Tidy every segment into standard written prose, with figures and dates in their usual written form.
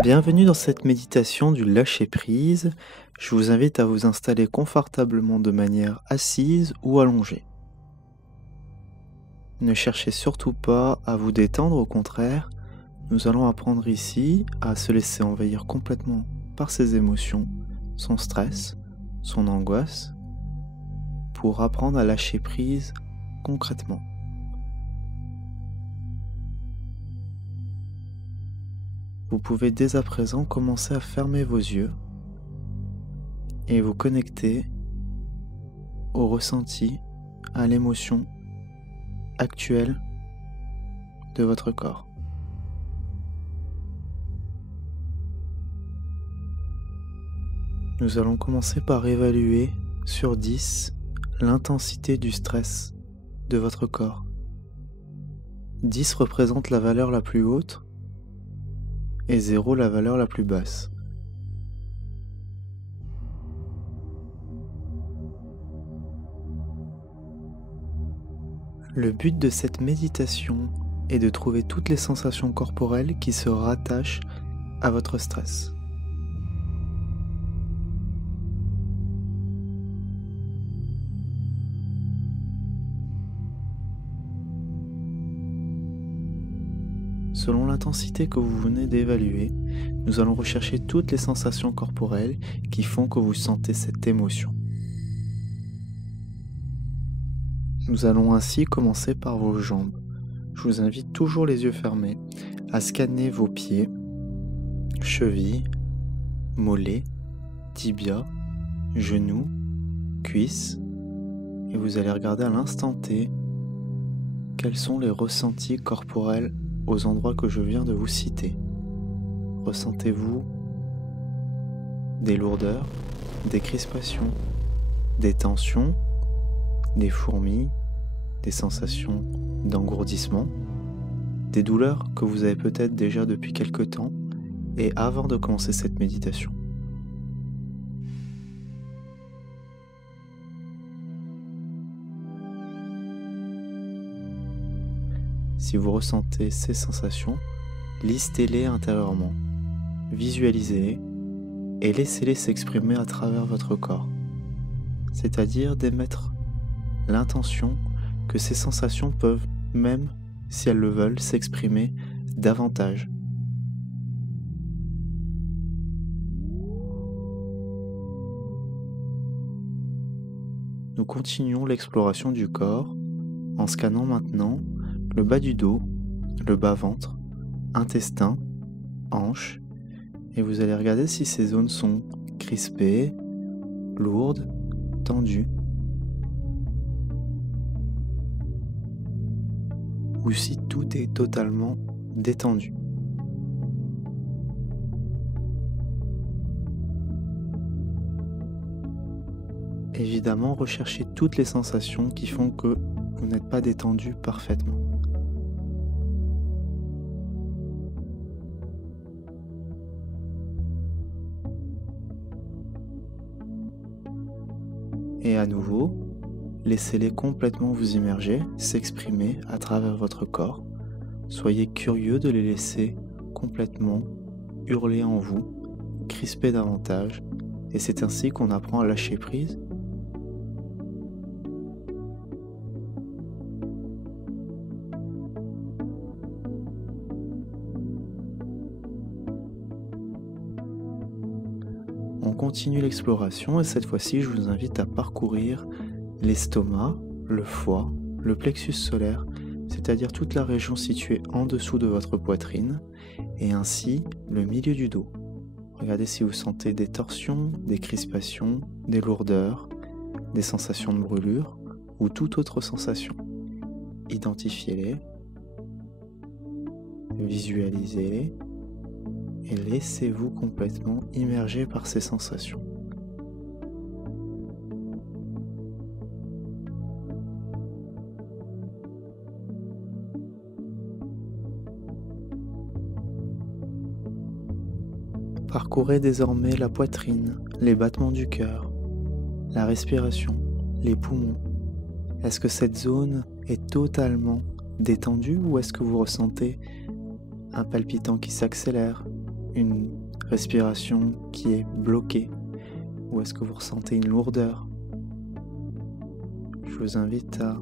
Bienvenue dans cette méditation du lâcher-prise. Je vous invite à vous installer confortablement de manière assise ou allongée. Ne cherchez surtout pas à vous détendre, au contraire, nous allons apprendre ici à se laisser envahir complètement par ses émotions, son stress, son angoisse, pour apprendre à lâcher prise concrètement. Vous pouvez dès à présent commencer à fermer vos yeux et vous connecter au ressenti, à l'émotion actuelle de votre corps. Nous allons commencer par évaluer sur 10 l'intensité du stress de votre corps. 10 représente la valeur la plus haute et 0 la valeur la plus basse. Le but de cette méditation est de trouver toutes les sensations corporelles qui se rattachent à votre stress. Selon l'intensité que vous venez d'évaluer, nous allons rechercher toutes les sensations corporelles qui font que vous sentez cette émotion. Nous allons ainsi commencer par vos jambes. Je vous invite toujours les yeux fermés à scanner vos pieds, chevilles, mollets, tibias, genoux, cuisses, et vous allez regarder à l'instant T quels sont les ressentis corporels aux endroits que je viens de vous citer. Ressentez-vous des lourdeurs, des crispations, des tensions, des fourmis, des sensations d'engourdissement, des douleurs que vous avez peut-être déjà depuis quelque temps et avant de commencer cette méditation. Si vous ressentez ces sensations, listez-les intérieurement, visualisez-les et laissez-les s'exprimer à travers votre corps, c'est-à-dire d'émettre l'intention que ces sensations peuvent, même si elles le veulent, s'exprimer davantage. Nous continuons l'exploration du corps en scannant maintenant le bas du dos, le bas-ventre, intestin, hanche, et vous allez regarder si ces zones sont crispées, lourdes, tendues, ou si tout est totalement détendu. Évidemment, recherchez toutes les sensations qui font que vous n'êtes pas détendu parfaitement. Et à nouveau, laissez-les complètement vous immerger, s'exprimer à travers votre corps. Soyez curieux de les laisser complètement hurler en vous, crisper davantage, et c'est ainsi qu'on apprend à lâcher prise. On continue l'exploration et cette fois-ci, je vous invite à parcourir l'estomac, le foie, le plexus solaire, c'est-à-dire toute la région située en dessous de votre poitrine, et ainsi le milieu du dos. Regardez si vous sentez des torsions, des crispations, des lourdeurs, des sensations de brûlure ou toute autre sensation. Identifiez-les, visualisez-les et laissez-vous complètement immerger par ces sensations. Parcourez désormais la poitrine, les battements du cœur, la respiration, les poumons. Est-ce que cette zone est totalement détendue ou est-ce que vous ressentez un palpitant qui s'accélère, une respiration qui est bloquée? Ou est-ce que vous ressentez une lourdeur? Je vous invite à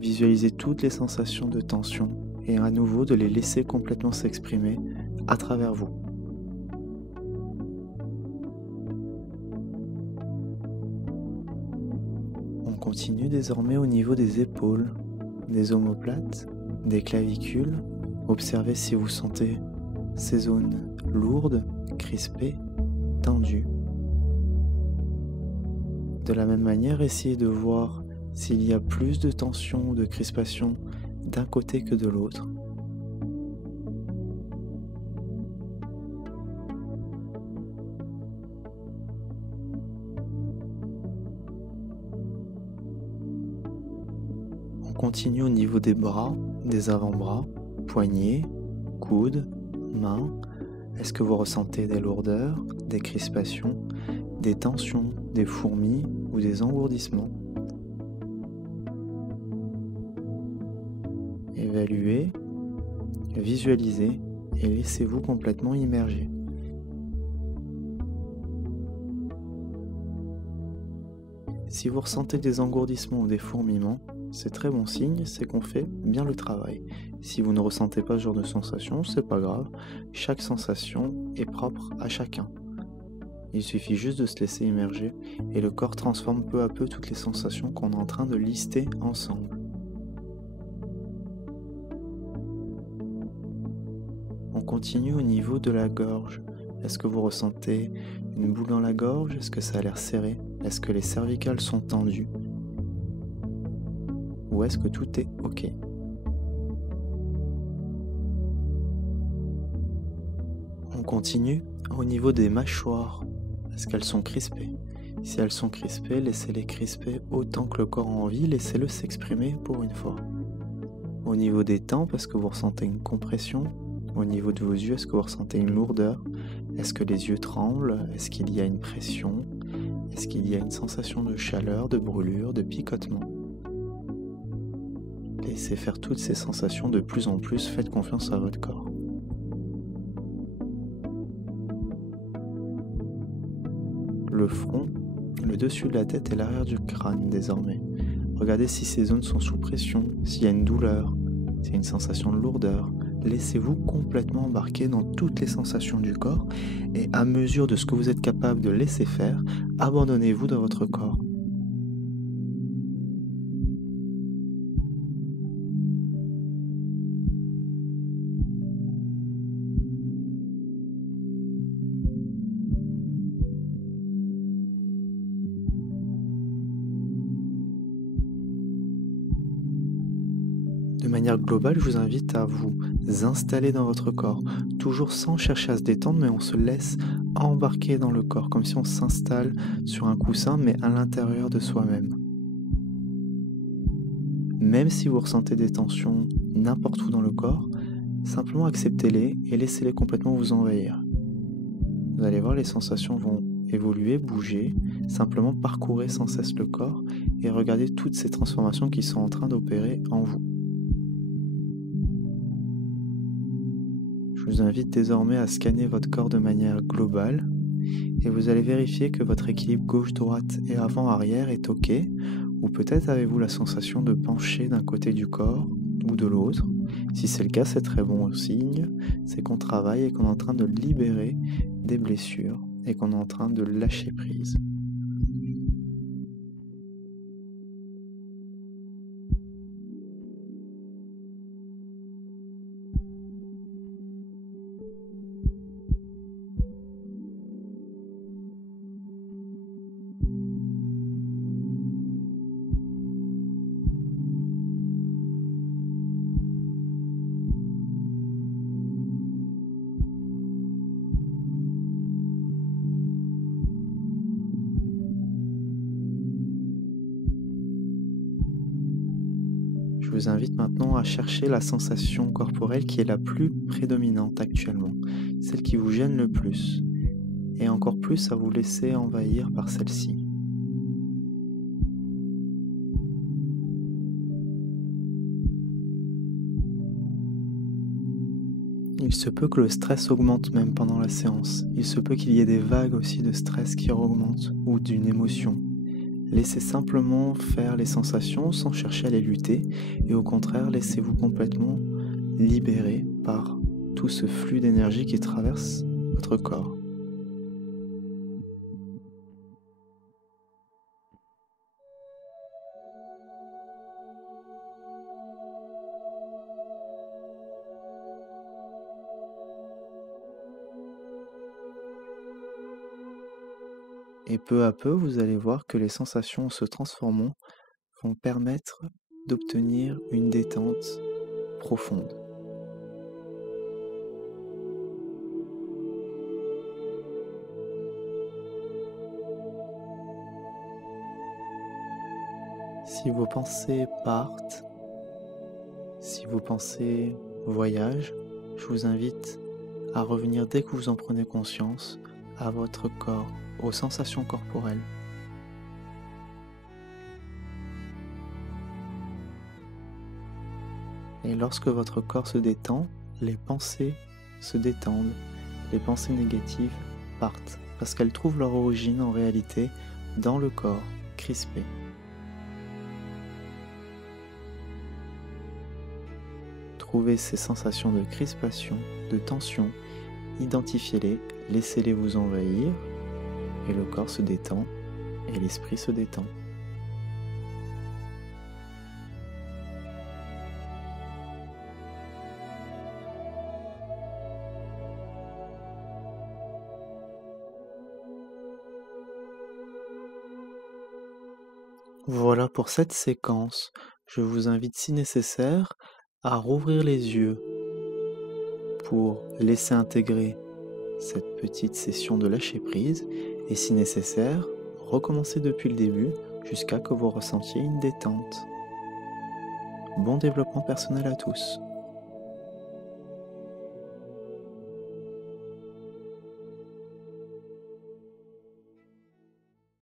visualiser toutes les sensations de tension et à nouveau de les laisser complètement s'exprimer à travers vous. On continue désormais au niveau des épaules, des omoplates, des clavicules. Observez si vous sentez ces zones lourdes, crispées, tendues. De la même manière, essayez de voir s'il y a plus de tension ou de crispation d'un côté que de l'autre. On continue au niveau des bras, des avant-bras, poignets, coudes, mains. Est-ce que vous ressentez des lourdeurs, des crispations, des tensions, des fourmis ou des engourdissements? Évaluez, visualisez et laissez-vous complètement immerger. Si vous ressentez des engourdissements ou des fourmillements, c'est très bon signe, c'est qu'on fait bien le travail. Si vous ne ressentez pas ce genre de sensation, c'est pas grave, chaque sensation est propre à chacun. Il suffit juste de se laisser immerger et le corps transforme peu à peu toutes les sensations qu'on est en train de lister ensemble. On continue au niveau de la gorge. Est-ce que vous ressentez une boule dans la gorge? Est-ce que ça a l'air serré? Est-ce que les cervicales sont tendues? Ou est-ce que tout est OK? On continue au niveau des mâchoires. Est-ce qu'elles sont crispées? Si elles sont crispées, laissez-les crisper autant que le corps a envie, laissez-le s'exprimer pour une fois. Au niveau des tempes, est-ce que vous ressentez une compression? Au niveau de vos yeux, est-ce que vous ressentez une lourdeur? Est-ce que les yeux tremblent? Est-ce qu'il y a une pression? Est-ce qu'il y a une sensation de chaleur, de brûlure, de picotement? Laissez faire toutes ces sensations de plus en plus, faites confiance à votre corps. Le front, le dessus de la tête et l'arrière du crâne désormais. Regardez si ces zones sont sous pression, s'il y a une douleur, s'il y a une sensation de lourdeur. Laissez-vous complètement embarquer dans toutes les sensations du corps et à mesure de ce que vous êtes capable de laisser faire, abandonnez-vous dans votre corps. De manière globale, je vous invite à vous installer dans votre corps, toujours sans chercher à se détendre, mais on se laisse embarquer dans le corps, comme si on s'installe sur un coussin, mais à l'intérieur de soi-même. Même si vous ressentez des tensions n'importe où dans le corps, simplement acceptez-les et laissez-les complètement vous envahir. Vous allez voir, les sensations vont évoluer, bouger, simplement parcourez sans cesse le corps et regardez toutes ces transformations qui sont en train d'opérer en vous. Je vous invite désormais à scanner votre corps de manière globale et vous allez vérifier que votre équilibre gauche-droite et avant-arrière est OK, ou peut-être avez-vous la sensation de pencher d'un côté du corps ou de l'autre. Si c'est le cas, c'est très bon signe, c'est qu'on travaille et qu'on est en train de libérer des blessures et qu'on est en train de lâcher prise. Je vous invite maintenant à chercher la sensation corporelle qui est la plus prédominante actuellement, celle qui vous gêne le plus, et encore plus à vous laisser envahir par celle-ci. Il se peut que le stress augmente même pendant la séance. Il se peut qu'il y ait des vagues aussi de stress qui augmentent ou d'une émotion. Laissez simplement faire les sensations sans chercher à les lutter et au contraire laissez-vous complètement libérer par tout ce flux d'énergie qui traverse votre corps. Et peu à peu, vous allez voir que les sensations se transformant vont permettre d'obtenir une détente profonde. Si vos pensées partent, si vos pensées voyagent, je vous invite à revenir dès que vous en prenez conscience à votre corps, aux sensations corporelles. Et lorsque votre corps se détend, les pensées se détendent, les pensées négatives partent, parce qu'elles trouvent leur origine en réalité dans le corps crispé. Trouvez ces sensations de crispation, de tension, identifiez-les, laissez-les vous envahir, et le corps se détend, et l'esprit se détend. Voilà pour cette séquence. Je vous invite si nécessaire à rouvrir les yeux pour laisser intégrer cette petite session de lâcher prise et si nécessaire, recommencer depuis le début jusqu'à que vous ressentiez une détente. Bon développement personnel à tous.